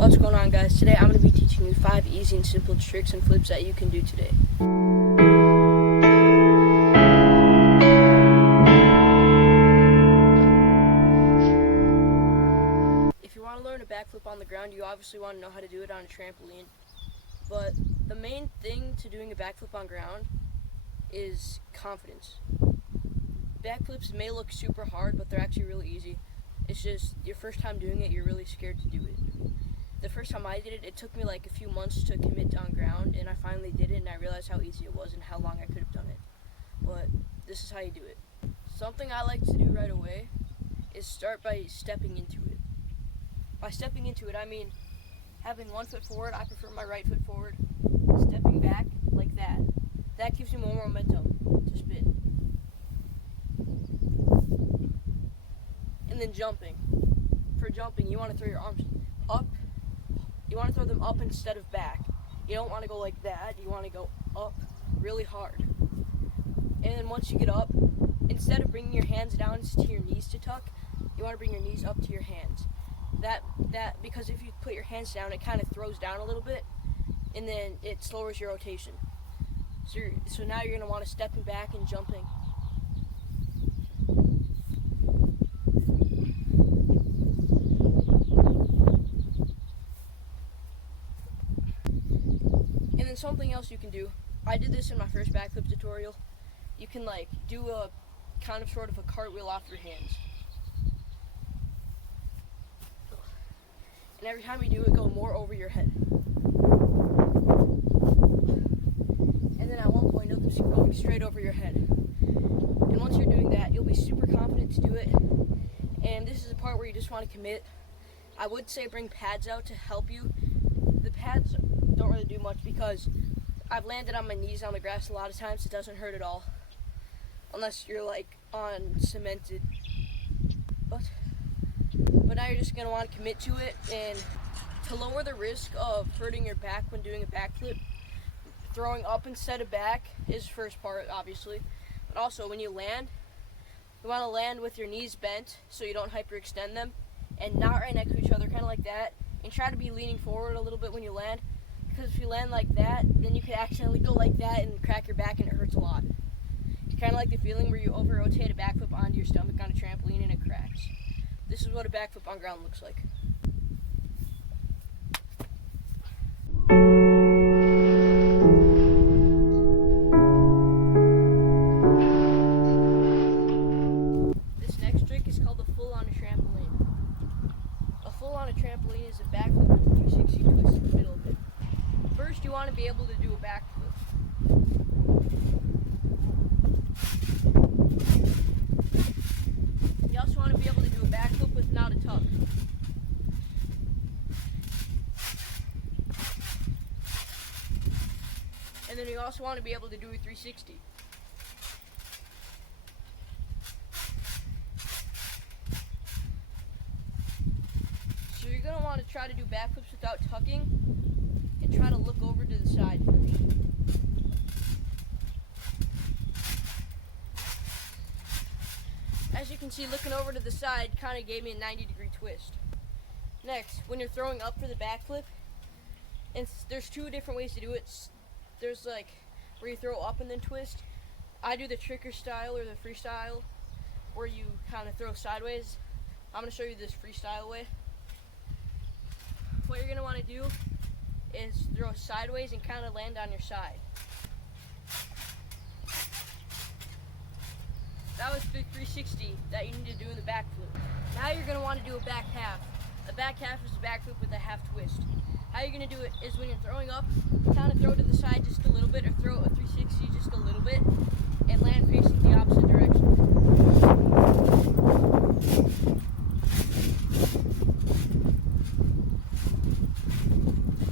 What's going on, guys? Today I'm going to be teaching you 5 easy and simple tricks and flips that you can do today. If you want to learn a backflip on the ground, you obviously want to know how to do it on a trampoline. But the main thing to doing a backflip on ground is confidence. Backflips may look super hard, but they're actually really easy. It's just your first time doing it, you're really scared to do it. The first time I did it, it took me like a few months to commit on ground, and I finally did it, and I realized how easy it was and how long I could have done it. But this is how you do it. Something I like to do right away is start by stepping into it. By stepping into it, I mean having one foot forward. I prefer my right foot forward. Stepping back like that. That gives you more momentum to spin. And then jumping. For jumping, you want to throw your arms up. You want to throw them up instead of back. You don't want to go like that. You want to go up really hard. And then once you get up, instead of bringing your hands down to your knees to tuck, you want to bring your knees up to your hands. Because if you put your hands down, it kind of throws down a little bit, and then it slows your rotation. So now you're going to want to stepping back and jumping. And then something else you can do, I did this in my first backflip tutorial, you can like do a kind of sort of a cartwheel off your hands. And every time you do it, go more over your head. And then at one point, you'll just keep going straight over your head. And once you're doing that, you'll be super confident to do it. And this is the part where you just want to commit. I would say bring pads out to help you. The pads don't really do much because I've landed on my knees on the grass a lot of times. It doesn't hurt at all. Unless you're like on cemented. But now you're just going to want to commit to it, and to lower the risk of hurting your back when doing a backflip, throwing up instead of back is the first part, obviously. But also, when you land, you want to land with your knees bent so you don't hyperextend them, and not right next to each other, kind of like that. And try to be leaning forward a little bit when you land, because if you land like that, then you could accidentally go like that and crack your back, and it hurts a lot. It's kind of like the feeling where you over-rotate a backflip onto your stomach on a trampoline and it cracks. This is what a backflip on ground looks like. This next trick is called a full on a trampoline. A full on a trampoline is a backflip with a 360 twist in the middle of it. First, you want to be able to do a backflip. You also want to be able to do a backflip without a tuck. And then you also want to be able to do a 360. So you're going to want to try to do backflips without tucking and try to look over to the side first. As you can see, looking over to the side kind of gave me a 90-degree twist. Next, when you're throwing up for the backflip, and there's 2 different ways to do it. There's like where you throw up and then twist. I do the tricker style or the freestyle, where you kind of throw sideways. I'm going to show you this freestyle way. What you're going to want to do is throw sideways and kind of land on your side. That was the 360 that you need to do in the backflip. Now you're going to want to do a back half. A back half is a backflip with a half twist. How you're going to do it is when you're throwing up, kind of throw to the side just a little bit, or throw a 360 just a little bit, and land facing the opposite direction.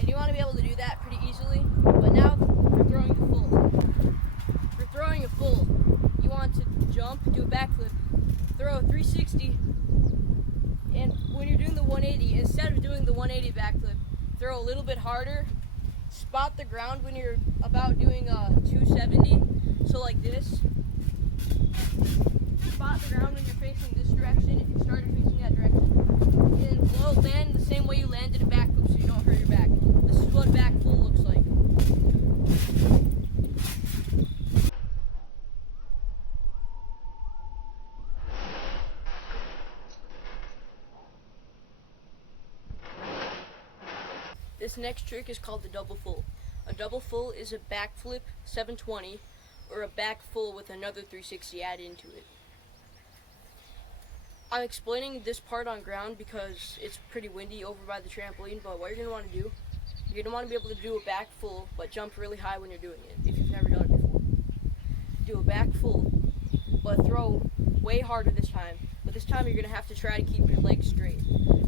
And you want to be able to do that pretty easily. But now for throwing the full. For throwing a full, you want to jump, do a backflip, throw a 360, and when you're doing the 180, instead of doing the 180 backflip, throw a little bit harder, spot the ground when you're about doing a 270, so like this. Spot the ground when you're facing this direction if you started facing that direction, and then land the same way you landed a backflip. So This next trick is called the double full. A double full is a backflip 720 or a back full with another 360 added into it. I'm explaining this part on ground because it's pretty windy over by the trampoline, but what you're going to want to do, you're going to want to be able to do a back full but jump really high when you're doing it if you've never done it before. Do a back full but throw way harder this time. But this time you're going to have to try to keep your legs straight.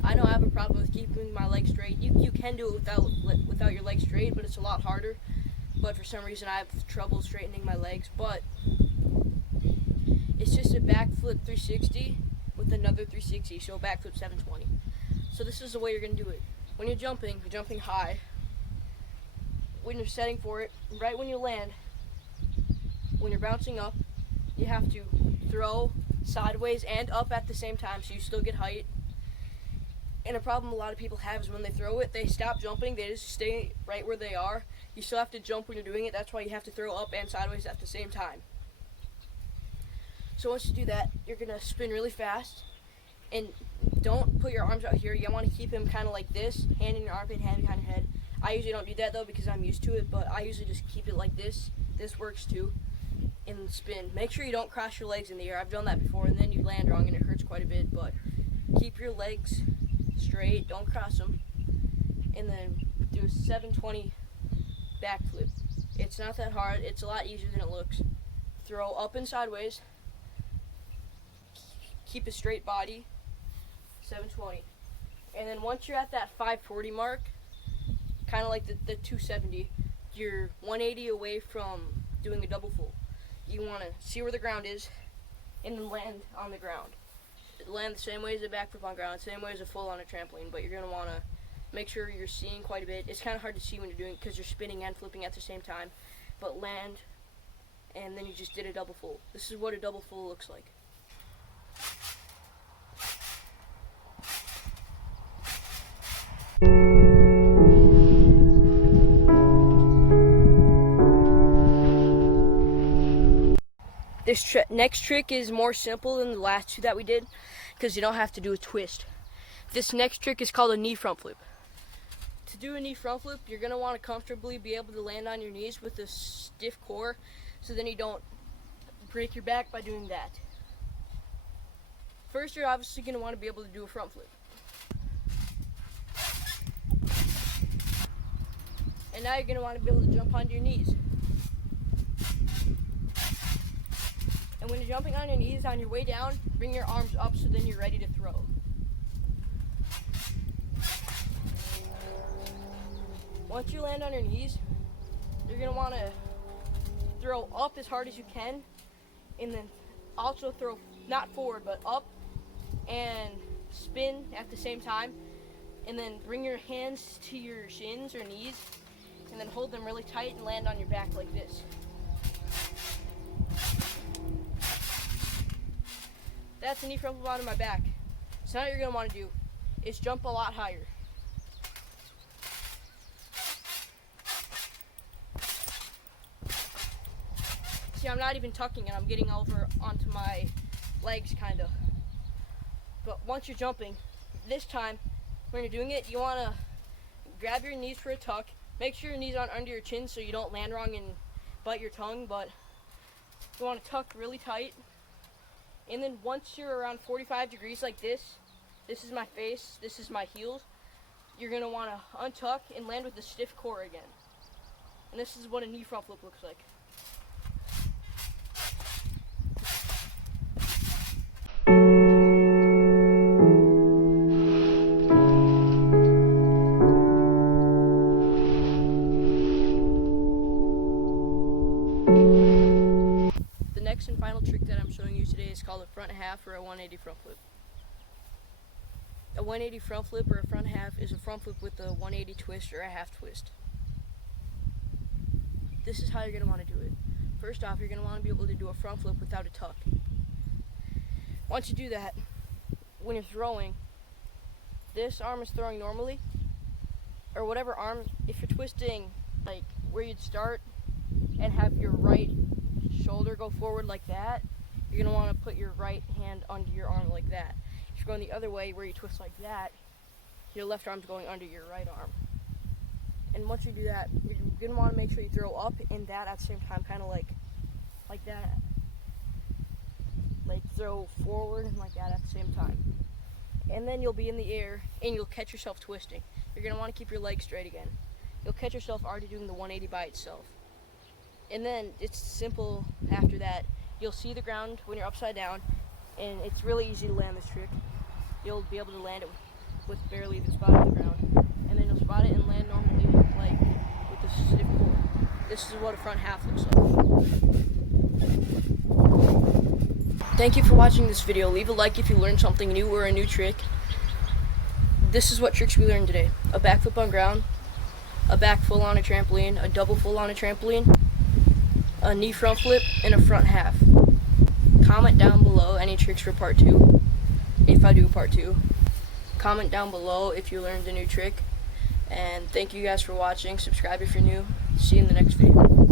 I know I have a problem with keeping my legs straight. You can do it without your legs straight, but it's a lot harder. But for some reason I have trouble straightening my legs. But it's just a backflip 360 with another 360, so a backflip 720. So this is the way you're going to do it. When you're jumping high. When you're setting for it, right when you land, when you're bouncing up, you have to throw sideways and up at the same time so you still get height. And a problem a lot of people have is when they throw it, they stop jumping, they just stay right where they are. You still have to jump when you're doing it, that's why you have to throw up and sideways at the same time. So once you do that, you're going to spin really fast, and don't put your arms out here. You want to keep them kind of like this, hand in your armpit, hand behind your head. I usually don't do that though because I'm used to it, but I usually just keep it like this. This works too. And spin. Make sure you don't cross your legs in the air. I've done that before, and then you land wrong and it hurts quite a bit, but keep your legs straight, don't cross them, and then do a 720 backflip. It's not that hard, it's a lot easier than it looks. Throw up and sideways, keep a straight body, 720. And then once you're at that 540 mark, kind of like the 270, you're 180 away from doing a double full. You want to see where the ground is and then land on the ground. Land the same way as a backflip on ground, same way as a full on a trampoline, but you're going to want to make sure you're seeing quite a bit. It's kind of hard to see when you're doing it because you're spinning and flipping at the same time, but land, and then you just did a double full. This is what a double full looks like. This next trick is more simple than the last two that we did because you don't have to do a twist. This next trick is called a knee front flip. To do a knee front flip, you're going to want to comfortably be able to land on your knees with a stiff core so then you don't break your back by doing that. First, you're obviously going to want to be able to do a front flip. And now you're going to want to be able to jump onto your knees. And when you're jumping on your knees, on your way down, bring your arms up so then you're ready to throw. Once you land on your knees, you're going to want to throw up as hard as you can, and then also throw not forward but up and spin at the same time, and then bring your hands to your shins or knees and then hold them really tight and land on your back like this. That's a knee front flip on my back. So now what you're going to want to do is jump a lot higher. See, I'm not even tucking it, I'm getting over onto my legs kind of. But once you're jumping, this time when you're doing it, you want to grab your knees for a tuck. Make sure your knees aren't under your chin so you don't land wrong and bite your tongue, but you want to tuck really tight. And then once you're around 45 degrees like this is my face, this is my heels, you're going to want to untuck and land with a stiff core again. And this is what a knee front flip looks like. The next and final trick that I'm showing you today is called a front half or a 180 front flip. A 180 front flip or a front half is a front flip with a 180 twist or a half twist. This is how you're going to want to do it. First off, you're going to want to be able to do a front flip without a tuck. Once you do that, when you're throwing, this arm is throwing normally, or whatever arm, if you're twisting like where you'd start and have your right shoulder go forward like that, you're going to want to put your right hand under your arm like that. If you're going the other way where you twist like that, your left arm's going under your right arm. And once you do that, you're gonna want to make sure you throw up and that at the same time, kind of like that. Like throw forward and like that at the same time. And then you'll be in the air and you'll catch yourself twisting. You're gonna want to keep your legs straight again. You'll catch yourself already doing the 180 by itself. And then it's simple after that. You'll see the ground when you're upside down, and it's really easy to land this trick. You'll be able to land it with barely the spot on the ground. And then you'll spot it and land normally like with a stiff core. This is what a front half looks like. Thank you for watching this video. Leave a like if you learned something new or a new trick. This is what tricks we learned today. A backflip on ground, a back full on a trampoline, a double full on a trampoline, a knee front flip, and a front half. Comment down below any tricks for part 2, if I do part 2. Comment down below if you learned a new trick. And thank you guys for watching. Subscribe if you're new. See you in the next video.